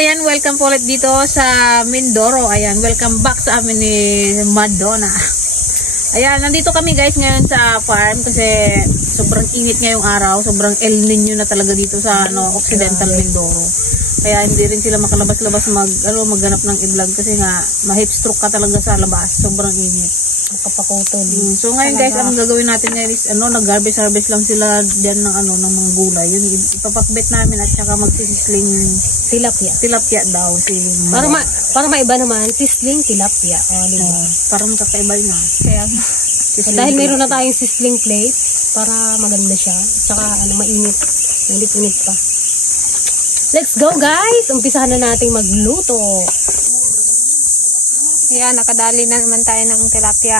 ayan, welcome po ulit dito sa Mindoro. Ayan, welcome back sa amin ni Madonna. Ayan, nandito kami guys ngayon sa farm kasi sobrang init ngayong araw. Sobrang El Nino na talaga dito sa Occidental Mindoro. Kaya hindi rin sila makalabas-labas magganap ng i-vlog kasi nga ma-heat stroke ka talaga sa labas. Sobrang init. Kapakutol. So ngayon guys, anong gagawin natin ngayon is nag-harvest lang sila diyan ng ng mga gulay. Yun ipapakbet namin at saka magsisisling tilapia daw si para maiba naman, sisling tilapia. Diba? Parang kakaiba na. Kaya dahil meron na tayong sisling plates para maganda siya. At saka mainit. Mainit pa. Let's go guys! Umpisahan na nating magluto. Yan, nakadali na naman tayo ng tilapia.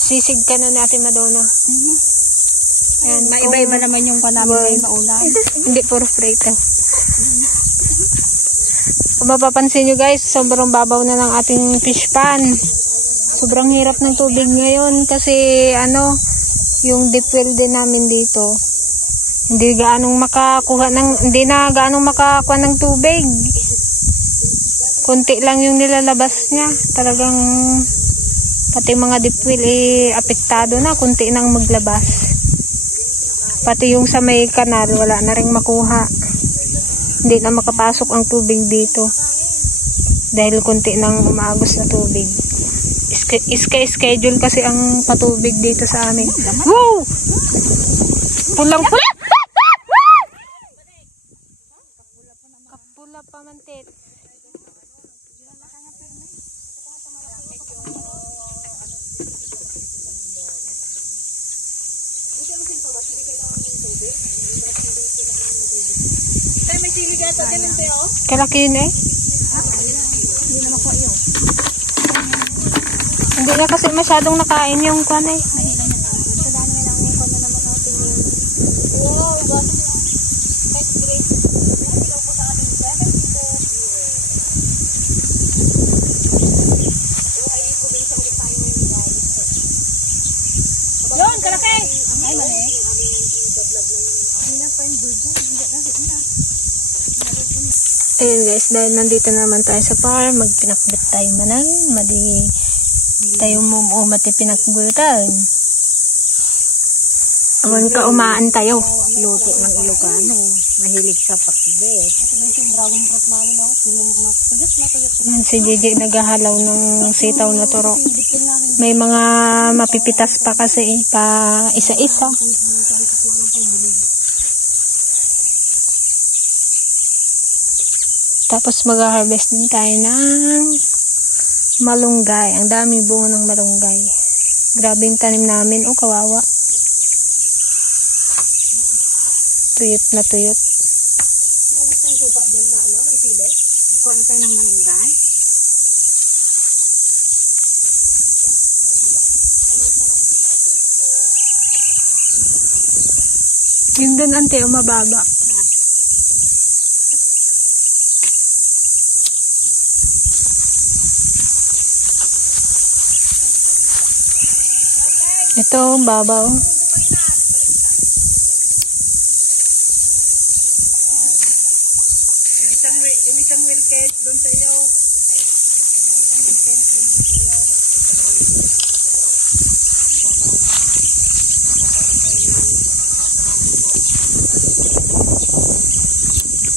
Sisig ka na natin, Madonna. Yan, Maiba-iba naman yung panamay maulam. Hindi puro prito. Kung mapapansin nyo guys, sobrang babaw na ng ating fish pan. Sobrang hirap ng tubig ngayon kasi yung deep well din namin dito. Hindi na gaanong makakuha ng tubig. Kunti lang yung nilalabas niya. Talagang pati mga deep well apektado na. Kunti nang maglabas. Pati yung sa may kanal wala na ring makuha. Hindi na makapasok ang tubig dito. Dahil kunti nang umaagos na tubig. Schedule kasi ang patubig dito sa amin. Woo! Pulang-pula! Kapula pa mantit. Kalaki yun Hindi na makuha yun. Hindi na kasi masyadong nakain yung kwan eh. Yun, kalaki! Ay, mali. Ayun guys, dahil nandito naman tayo sa farm, magpinakbit tayo manan, tayo mati pinakgutan. Aman ka umaan tayo. Luto ng Ilocano. Mahilig sa pakbet. Yan si JJ naghahalaw ng sitaw na turo. May mga mapipitas pa kasi pa isa-isa. Tapos mag-harvest din tayo ng malunggay. Ang daming bunga ng malunggay. Grabing tanim namin. Oh, kawawa. Tuyot na tuyot. Gusto yung suka dyan na may sili? Kuha na tayo ng malunggay. Yung doon ante, mababa. Ito, babaw. Yung isang wilkes doon sa iyo.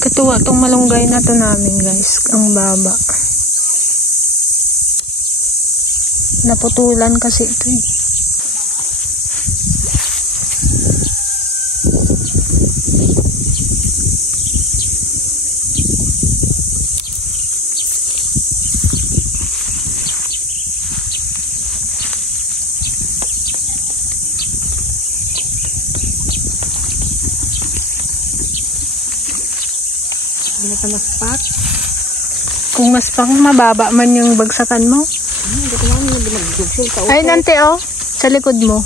Katuwa tong malunggay na to namin guys. Ang baba. Naputulan kasi ito eh. Hindi ka maspak. Kung mas pang mababa man yung bagsakan mo. Hindi ko naman hindi magdugsog. Ay, nante oh. Sa likod mo.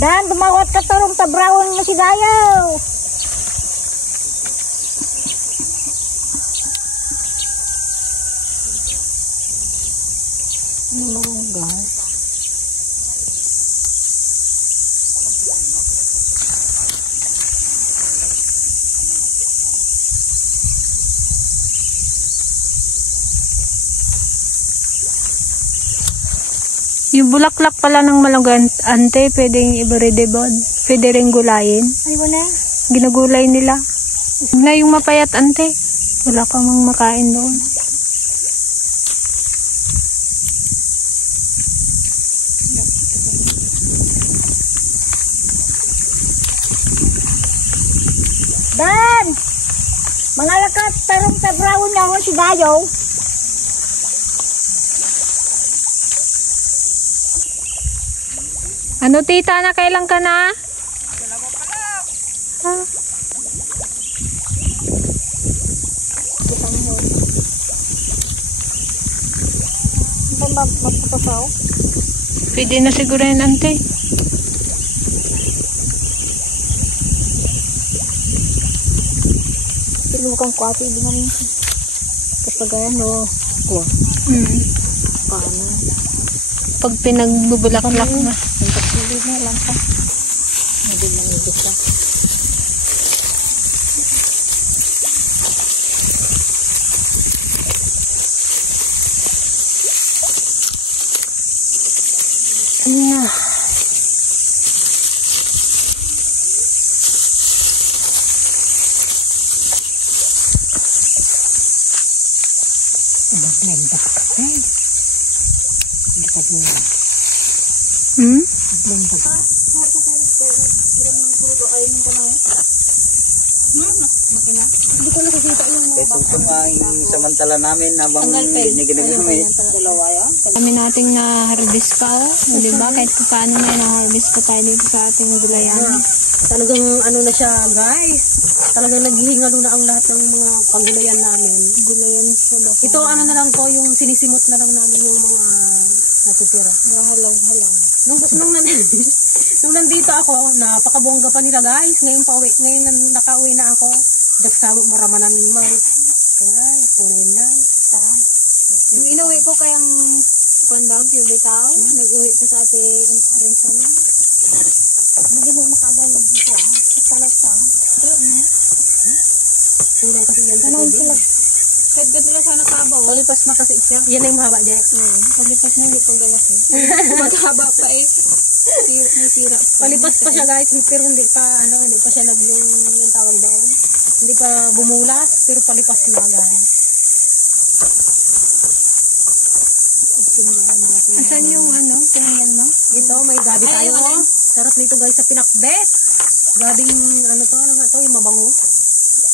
Dan, dumawat ka tarong tabrawang na si Dayaw. Ano mga guys? Yung bulaklak pala ng malunggay, ante, pwedeng i-breadable. Pwede rin gulayin. Ay, wala. Ginagulay nila. Na yung mapayat, ante. Wala ka mang makain doon. Dan! Mga lakas, tarong tabrawan na ako si Gayo. Ano, tita, na kailan ka na? Ha? Magpapasaw? Pwede na siguro yan, ante. Silukang kwati din namin. Kapag ayan, no. Kuha. Paano? Pag pinagbubulaklak na. Hindi na lang pa. Hindi na ibig pa. Ano? Mag-blend up ka, eh. Hindi ka buwan. Mag-blend up ka. Hindi ko nakikita yung mga Ito po ang samantala namin habang hindi ginagamit. dalawa yan. Kami nating na-harvest pa, oh. O, diba? Kahit paano na na-harvest pa tayo dito sa ating gulayan. Talagang ano na siya, guys. Talagang naghihingalo na ang lahat ng mga pagulayan namin. Gulayan po ba? Ito ano na lang to, yung sinisimot na lang namin yung mga natitira. Halaw-halaw. Nung nandito ako, napakabongga pa nila, guys. Ngayon nakauwi na ako. Dagsamo maramanan mo. Ay, punin na. Yung inuwi ko kayang kondang yung bitaw, nag-uwi pa sa ate Arisan. Hindi mo makabayad dito, ah. Salata. Kulang kasi yan sa tubig. Kahit ganda lang sana kabaw. Palipas na kasi siya. Yan na yung mahaba dyan. Palipas na hindi ko galas eh. Maghaba pa eh. May tira. Palipas pa siya, guys, pero hindi pa siya yung tawag doon. Hindi pa bumulas, pero palipas na, guys. Asan yung ano? Tingnan mo? Ito, may gabi tayo. Sarap nito, guys, sa pinakbet. Gabing, yung mabango.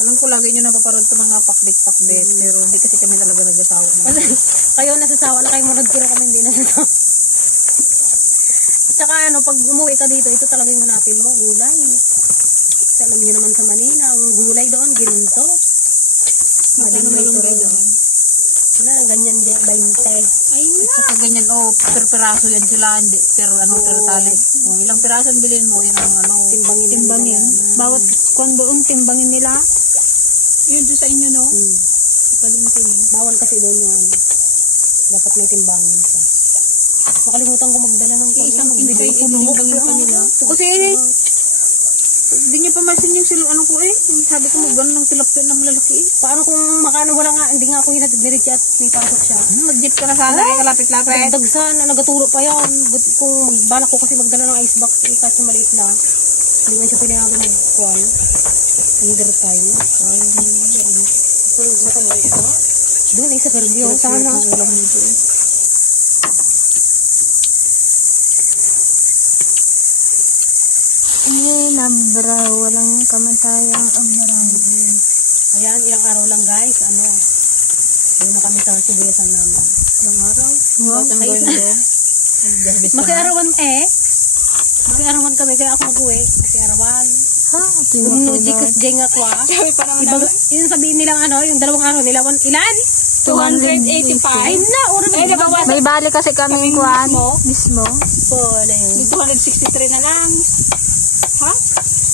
Alam ko lagi nyo napaparod sa mga pakbet-pakbet, pero hindi kasi kami talaga nagsasawa. Kasi kayo nasasawa na kayo muna, pero kami hindi nasasawa. At saka pag umuwi ka dito, ito talaga yung hanapin mo, gulay. Kasi alam nyo naman sa Manila, ang gulay doon, ginto. Mading may turo doon. Ganyan din, 20. At saka ganyan, per piraso yan sila, hindi, per tali. Ilang piraso bilhin mo, yun ang Timbangin. Bawat kwan doon, timbangin nila. Yun doon sa inyo, no? Palingkin. Bawal kasi doon yung dapat may timbangan siya. Nakalimutan ko magdala ng Isang pinsay, timbangin pa nila. Kasi, hindi niya pa masin yung ko eh. Sabi ko magdala ng tilapin na malalaki eh. Paano kung makano wala nga, hindi nga ako hinatid ni Richie at may pasok siya. Mag-jeep ka na sana, kalapit-lapit. Dagsan, nagaturo pa yan. But kung balak ko kasi magdala ng ice box, kasi maliit na. Hindi man siya pinayagan mag-call. Under time. Matangay ito. Doon isa Sergio. Sana. Ulam nito eh. Nabraw. Walang kamantayang abraw. Ayan, ilang araw lang, guys. Doon na kami sa sibuyasan namin. Ilang araw? Wow. Makiarawan Makiarawan kami, kaya ako mag-uwi. Makiarawan. Ha? Yung Jikas Jeng ako Sabi pa naman yung sabihin nilang yung dalawang araw nila, ilan? 285. Ay na, May bali kasi kami kuhan. Mismo. na yun. 263 na lang. Ha?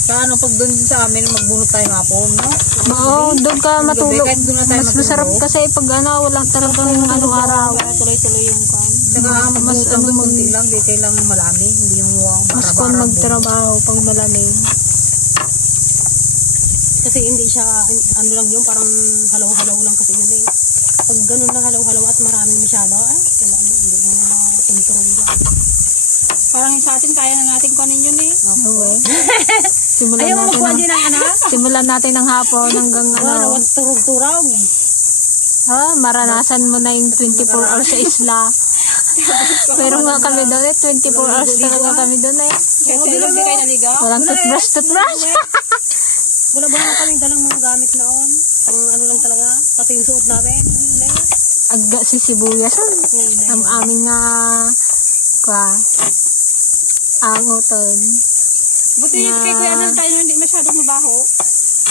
Paano pag doon sa amin magbunot tayo hapon, no? Oo, doon ka matulog. Kahit doon na tayo Mas masarap kasi pag wala talagang araw. Tuloy-tuloy yung kan. Saka mas konti lang, di kailangan malami. Hindi yung Mas kung magtrabaho pag malamig. Kasi hindi siya, lang yun, parang halaw-halaw lang kasi yun eh. pag ganun na halaw-halaw at maraming masyado, wala na, hindi mo na makontrol yan. Parang sa atin, kaya na natin kunin yun eh. Oo. Simulan Ayaw mo natin magkuha ng, din ng ano? simulan natin ng hapon hanggang ano. Turog-turaw eh. Maranasan mo na yung 24 hours sa isla. Pero nga kami doon 24 hours talaga kami doon Kasi hindi kayo naligaw. Walang toothbrush. Wala ba nga kaming dalang mga gamit noon? Pang ano lang talaga, pati yung suot namin. Hindi. Agga si sibuyas. Ang aming angoton. Buti yung kay Kuya Anal tayo hindi masyadong mabaho.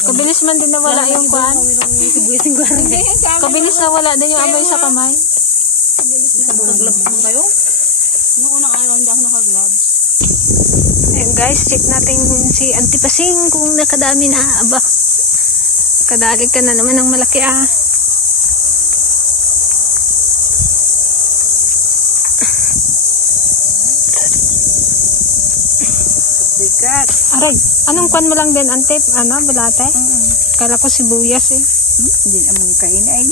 Kabilis man din nawala yung kwan. Sibuyas yung garang. Hindi, sa amin. Kabilis nawala din yung amoy sa kamay. Nag-gloves naman kayo? Noong unang araw hindi ako naka-gloves. Ayan guys, check natin si Auntie Pasing kung nakadami na. Aba, kadalig ka na naman ng malaki Bigat. Aray, anong kwan mo lang din, Auntie? Ano, balate? Kala ko sibuyas eh. Hindi naman kainin.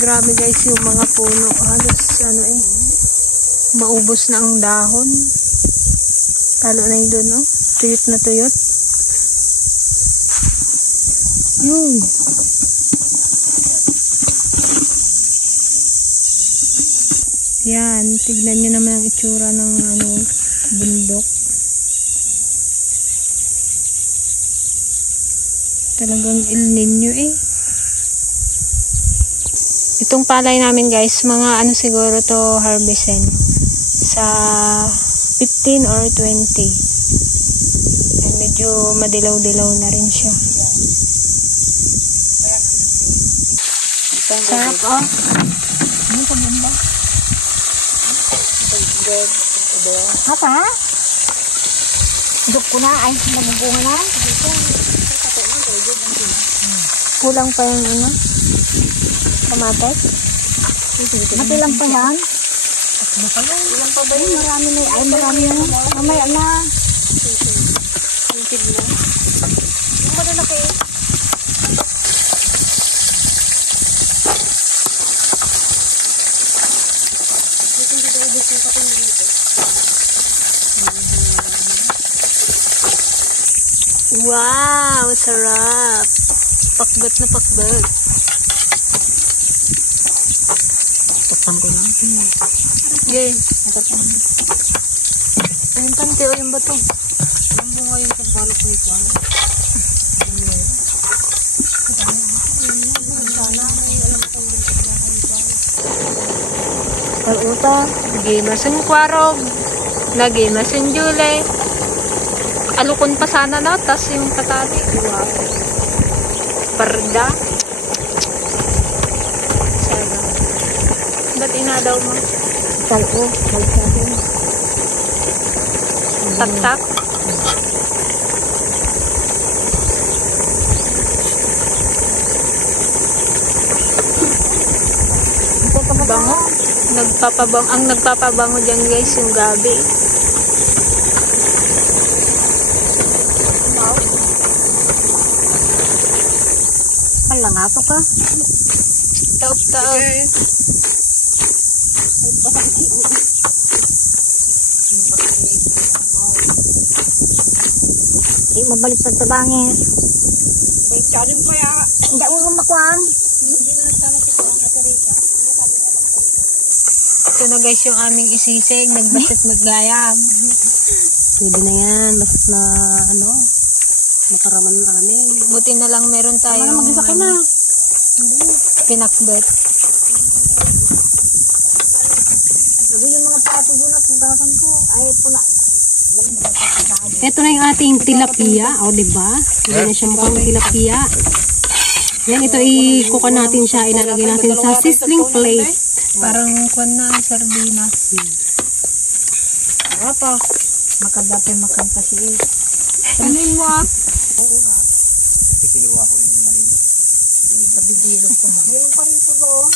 Grabe guys yung mga puno. Halos maubos na ang dahon. Lalo na yung doon, no? Tuyot na tuyot. Yun. Yan. Tignan nyo naman ang itsura ng bundok. Talagang El Nino eh. Itong palay namin guys, mga siguro to harvestin sa 15 or 20. And medyo madilaw-dilaw na rin siya. Sarap Ano ka bunda? Hapa? Duk ko na. Ay, nagbubunga na. Kulang pa yung kamates. Mati lang pa yan. Ilan pa ba yun? Marami na yun. Ay, marami na. Mamaya na. Yung malalaki. Wow, sarap. Pakbat na pakbat. Tapang ko lang. Yay. Ayun tante o yung bato. Ang bunga yung pagbalok nito. Kaluta. Gamers yung kwarog. Gamers yung July. Alukon pa sana na. Tas yung patati. Wow. Parda. Ba't inadaw mo? Talo. Tak-tak. Bango. Ang nagpapabango dyan guys yung gabi. Palangato ka. Taop-taop. Di mabalik sa tabangin. May charin pa ya. Hindi mo makuhaan. Ito na guys yung aming isisig. Nagbasit maggayam. Pwede na yan. Basta na makaraman namin. Buti na lang meron tayong pinakbet. Sabi yung mga pato doon at pagdasan ko. Ay, puna. Ito na yung ating tilapia. O, diba? Hindi na siya mukhang tilapia. Yan, ito ikukan natin siya. Ilalagay natin sa sizzling plate. Parang kwan na ang sardinas. Apa? Makadapi makanta si eh. Anin mo Kinuha ko yung manini. Sabi dilog pa man. Mayroon pa rin po doon.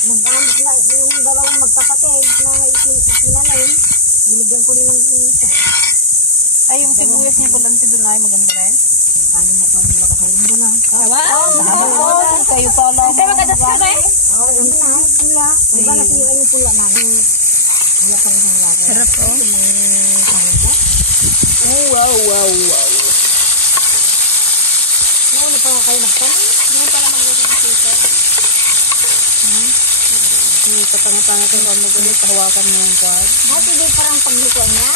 yung dalawang magkapatid na ikinalay, binigyan ko rin ng isa. Ay, yung sibuyas niya kulante doon ay maganda rin. Ano na kami baka halin na. Kayo pa lang. Ante, magadas ka ba? Oo, yun na, pula. Diba nasira yung pula namin? Wala pa rin ang laki. Sarap po. Wow. Ano pa nga kayo nagtanong? Ngayon pala magluto ng sisa. Patanga-tanga kung kami gulit, hawakan mo yung kwad. Bakit hindi parang pagluto niya?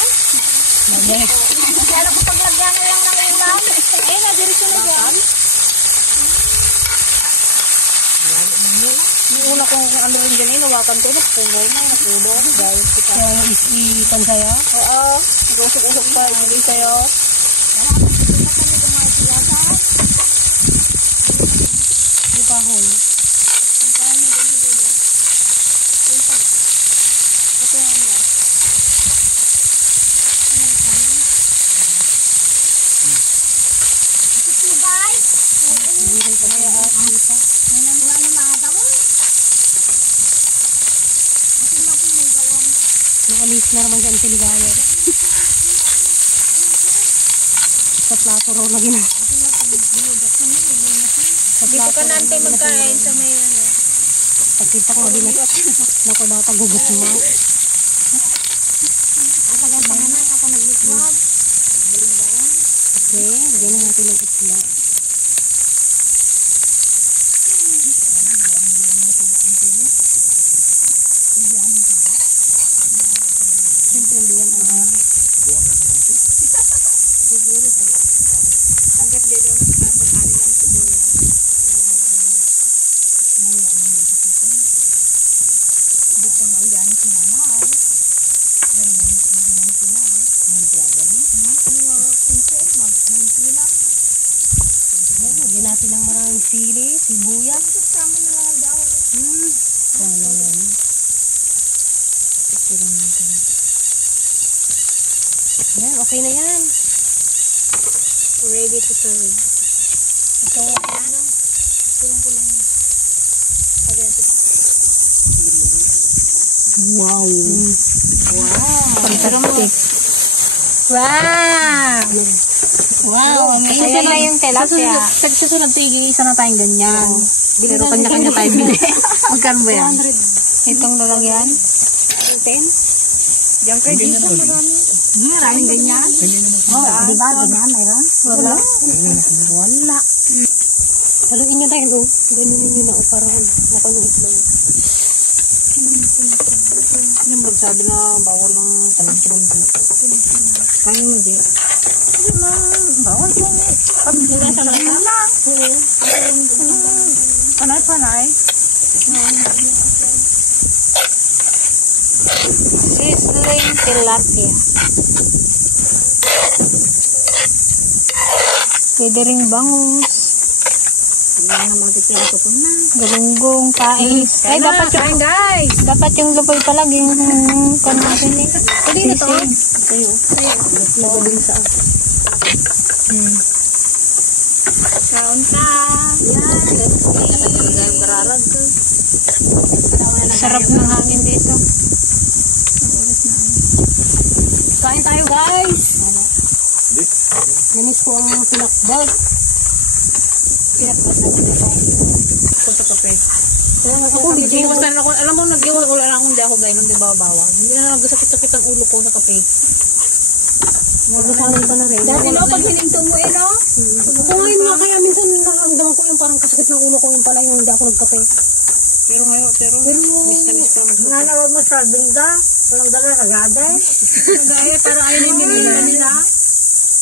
Kaya ko paglagyan na lang ng ulam. Eh, nadiretso na dyan. Yung una kong ano rin dyan, hawakan ko, napuloy na, napulo. Dahil kita. Ikan sa'yo? Oo, nag-usok-usok pa, ibigay sa'yo. Yung kahoy. Nakalis na naman dyan siligaya. Sa plato raw lagi na. Dito ka na ante magkain sa may ano. Pakita ko din na. Naku daw tagugot mo. Okay, lagyan na natin ng isla. Siyempre hindi yan ang araw. Hanggat dito nakapag-ani ng sibuyas. Lagyan natin ng maraming sili, sibuyas. Kaya yan. Yan, okay na yan. Ready to serve. Ito, wow. Fantastic. Wow! Wow, Ayan na yung tilapia. Sa susunod to, isa na tayong ganyan. Pero kanya-kanya tayo bili. Magkano ba yan? Itong lalagyan. Diyan kayo dito. Maraming ganyan. Oh, di ba? Ganyan, mayroon? Wala. Wala. Haluin nyo tayo, oh. Ganunin nyo na, para mapanuit lang. Yung magsabi na bawal ng talong-talong. Kaya mo di. Bawal po. Pag-sila sa lang lang. Panay-panay. Sizzling tilapia. Pwede rin bangus. Galunggong, pais. Ay, dapat yung guys. Dapat yung lupoy palagi yung natin eh. Pwede na to. Kayo. Lagawin sa Kaunta. yan. Let's see. Kararag ko. Sarap ng hangin dito. Kain tayo guys. Namis ko ang pinakbag. Sa kape. Ako, hindi ko basta ako, alam mo, nag-iwala na akong hindi ako gano'n, di ba, bawal. Hindi na nagkasakit-sakit ang ulo ko sa kape. Magkasalan ka na rin. Dati no, pag hininto mo eh, no? Kung ngayon nga kaya minsan nakaramdaman ko yung parang kasakit ng ulo ko yung pala yung hindi ako nagkape. Pero ngayon, pero miss na miss ka naman. Nanawag mo sa bilda, walang dala na gade. Nagaya, pero ayun yung nila nila.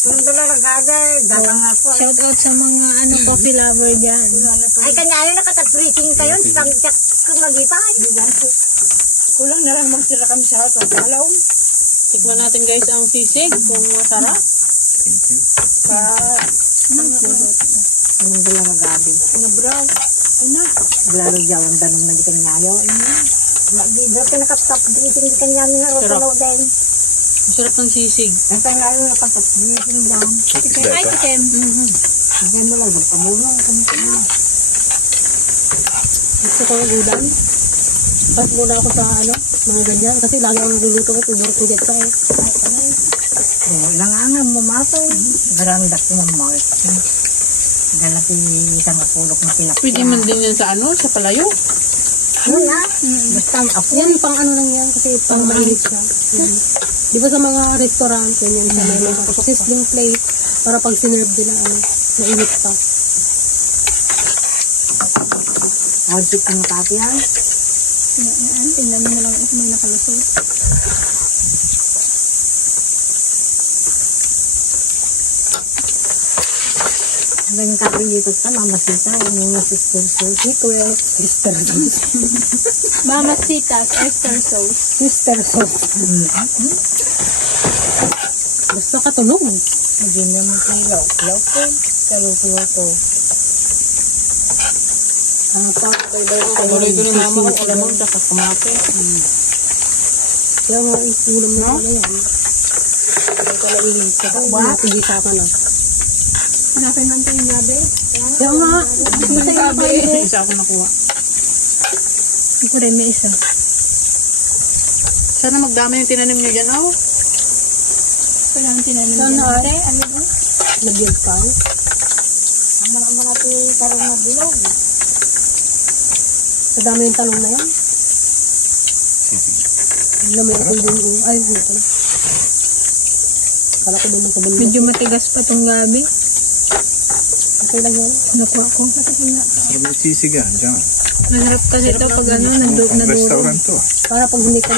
Walang dala na gade, datang ako. Shout out sa mga coffee lover dyan. Ay, kanya ayaw nakatag-freezing kayo, pag-check kumagipay. Kulang na lang magsira kami sa house. Alaw. Tikman natin guys ang sisig kung masarap. Thank you. Walang dala na gade. Na brown. Ano? Lalo dyan, ang danong na gitan ngayon. Dati nakatag-freezing gitan niya nga, Sarap. din. Masarap ng sisig. Ang lalo nakatag-freezing dyan. What is that? Ay, Kim. Diyan mo lang, magpamulong. Gusto ko ng ulan. Pas muna ako sa ano, mga ganyan. Kasi lagi ang luluto ko, tudor ko dyan sa eh. Langangan mo mato. Garang dak mo mo. Galati isang apulok na tilapia. Pwede man din yan sa ano, sa palayo. Wala. Basta ang apo. Yan, pang ano lang yan. Kasi pang mainit siya. Di ba sa mga restaurant, yan sa may mga sizzling plate. Para pag sinerve din na ano, mainit pa. Hardship ng kape yan. Yan, tingnan mo na lang kung may nakalusot. Hanggang kape dito sa mamasita. Yung sister sauce. Ito yung sister sauce. Mamasitas, Esther sauce. Sister sauce. Basta katunog. Magin naman kayo. Law ko. Kaluto-luto. Ano pa? Paborito ni mama ko, alamang sa kakamate. Kaya nga, ulam na ano yan. Kaya ka nailig ka. Pagisa ka na. Hanapin man ito yung gabi. Kaya nga, basta yung kayo. Isa ako nakuha. Ito rin may isa. Sana magdami yung tinanim nyo dyan, oh. Kailangan tinamin Sana dyan. ay. Ano ba? Nabiyag ka. Ang mga ito parang mabilog. Sa dami yung talong na yan. Lamay ako yung ay, hindi pala. Kala ko din sa bundok. Medyo matigas pa itong gabi. Okay lang yan. Nakuha ko. Sarap sisigan dyan. Mahirap kasi ito pag ano, naduro. Restaurant to. Para pag hindi ka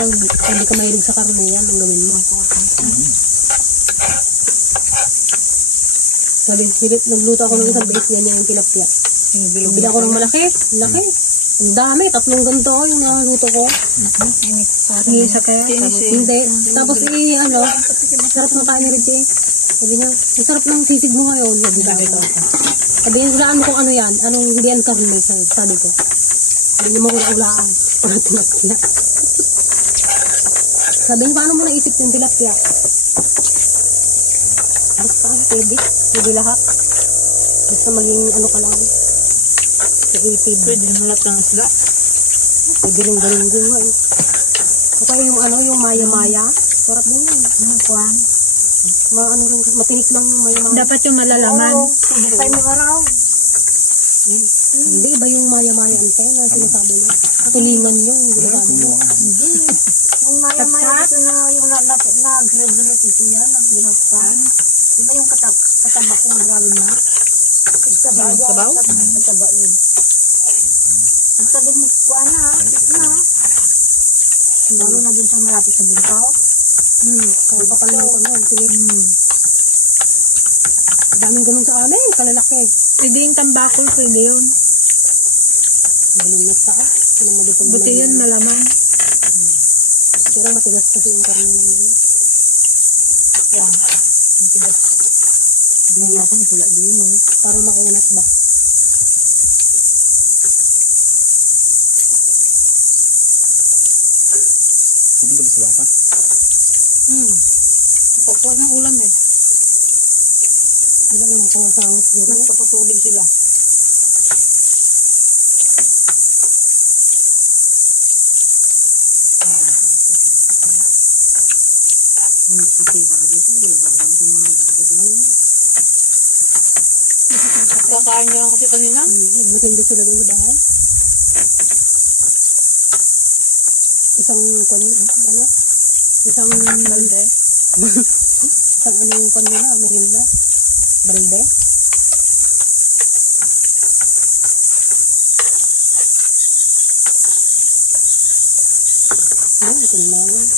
mahilig sa karne yan, ang gawin mo. Sabi, nagluto ako ng isang base ganyan yung tilapia. Bila ko ng malaki. Laki. Ang dami. 3 ganito yung naluto ko. Hindi isa kaya. Hindi. Tapos ano, sarap ng kain rin siya. Sabi niya, ang sarap ng sisig mo ngayon. Sabi ko. Sabi niya, hulaan mo kung ano yan. Anong hindi yan karne. Sabi ko. Sabi niya, mahulaan. Para tilapia. Sabi niya, paano mo naisip yung tilapia? Basta, pwede. Pwede lahat. Basta maging ano ka lang. Creative. Pwede na lahat ng isda. Pwede rin galing bunga eh. Kaya yung ano, yung maya-maya. Sarap din yun. Ang kuwan. Ano rin, matinik lang yung maya-maya. Dapat yung malalaman. Subukay mo araw. Hindi, iba yung maya-maya ante na sinasabi mo. Tulingan yun, yung sinasabi mo. Yung maya-maya ito na yung nag-regulate ito yan. Ang ginagpan. Diba yung kataba ko magrabi na? Sabaw? Kataba yun. Ang sabi mo, kuwan na. Na. Lalo na dun sa malapit sa buntaw. Kaya kapalan ko nun, tinik. Daming ganun sa amin, kalalaki. Pwede yung tambakol, pwede yun. Galing na taas. Ano mo dito Buti yun, malaman. Pero matigas kasi yung karne namin. Yan. Matigas. Binayatan isula din mo. Para makunat ba? Pupunta ba sa baka? Pagkuha ng ulam eh. Ilang ang makangasangos dito. Nagpapatubig sila. Kasi baka dito. Kakain nyo lang kasi kanina. Nagbutin sila din sa bahay. Isang ano? Isang Balde. isang ano yung kanila, merinda. Balde. Tinawag.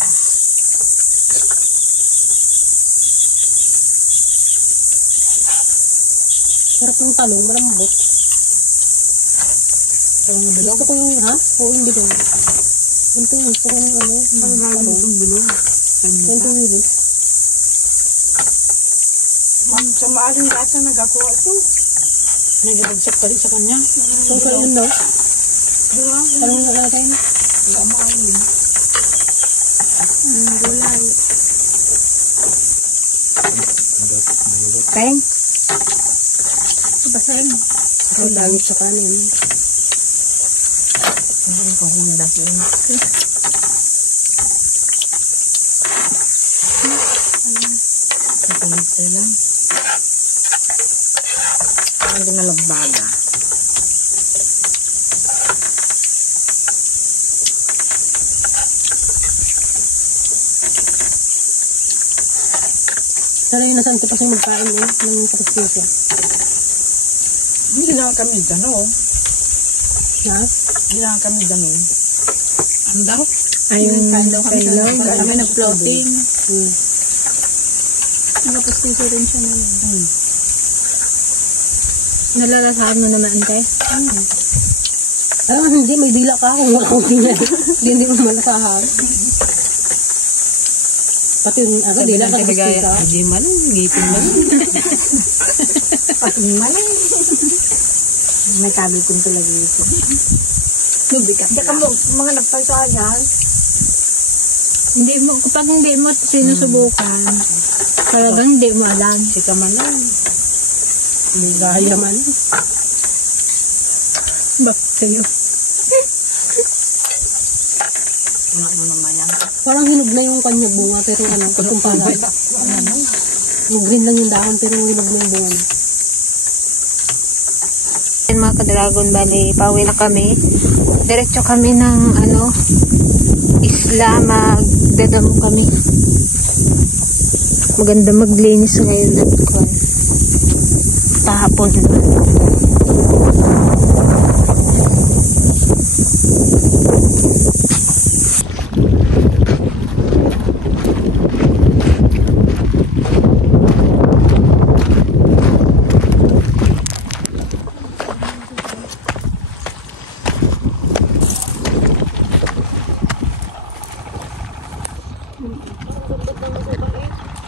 Sarap ng talong, malambot. Gusto ko yung o hindi doon. Ito yung gusto ko yung ano, talong. Bilog. 20 minutes. Sa maaling gata nagakuha ito. Nagabagsak pa rin sa kanya. Kung sa yun, no? Talong na natin. Gulay. Teng. Basahin. Ang dami sa kanin. Hindi ko hundas yun. Kapalit ko lang. Parang nalagbaga. Sana yung nasaan ko kasi magkain ng kapistisya. Hindi lang kami gano'n. Na? Hindi lang kami gano'n. Ano daw? Ayun, Kain daw kami. kami nag-floating. Nakapustiso rin siya naman. Nalalasahan mo naman, ante? Alam mo, hindi, may dila ka kung wala akong tingnan. Hindi mo malasahan. Pati yung dila ka kapistisya. Hindi man, ngipin man. Pati malay. May kabil kong talaga ito. Lubikat. Hindi ka mo, mga nagpagsayan. Hindi mo, kapag hindi mo sinusubukan, talagang hindi mo alam. Sika man lang. May gaya man. Bak sa'yo. Wala mo naman yan. Parang hinog na yung kanya bunga, pero itong pala. Yung green lang yung dahon, pero hinog na yung bunga. Yan mga ka-dragon, bali, pauwi na kami. Diretso kami ng, isla, magdadamo kami. Maganda maglinis ngayon at tahapon.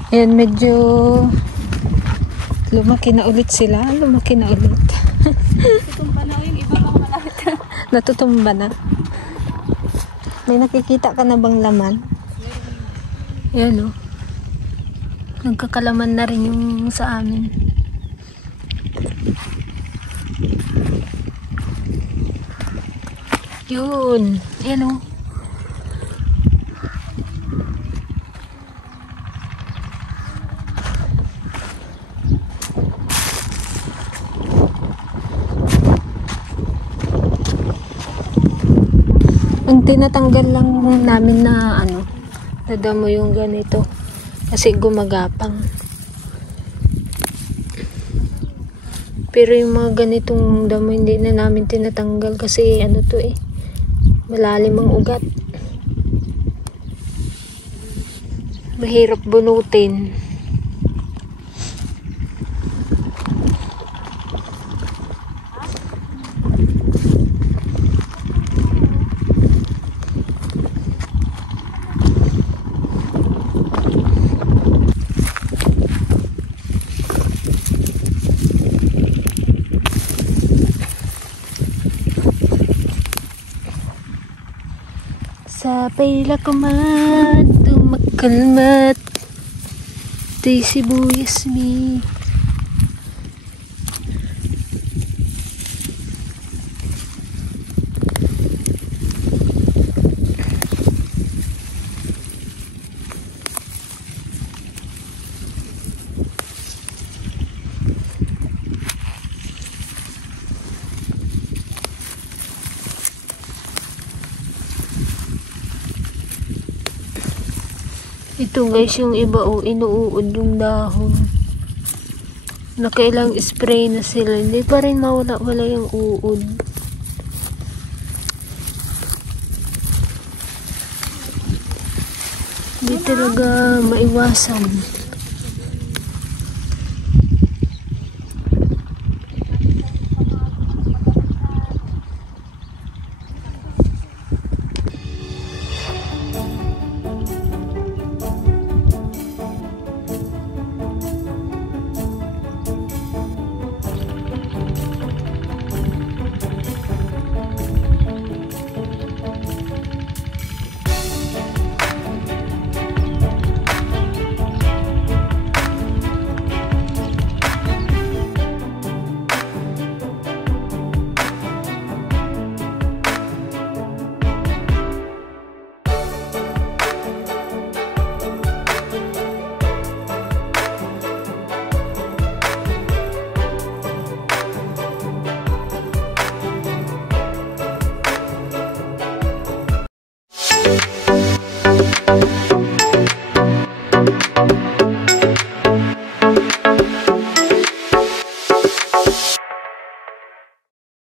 Ayan, medyo lumaki na ulit sila. Lumaki na ulit. Natutumba na yung iba bang malapit. Natutumba na. May nakikita ka na bang laman? Ayan o. Nagkakalaman na rin yung sa amin. Yun. Ayan o. Ang tinatanggal lang namin na nadamo yung ganito kasi gumagapang. Pero yung mga ganitong damo hindi na namin tinatanggal kasi malalim ang ugat. Mahirap bunutin. Sapay lakumat, tumakalmat, di sibuyas mi. Ito guys, yung iba inuud yung dahon. Nakailang spray na sila. Hindi pa rin mawala-wala yung uod. Hindi talaga maiwasan.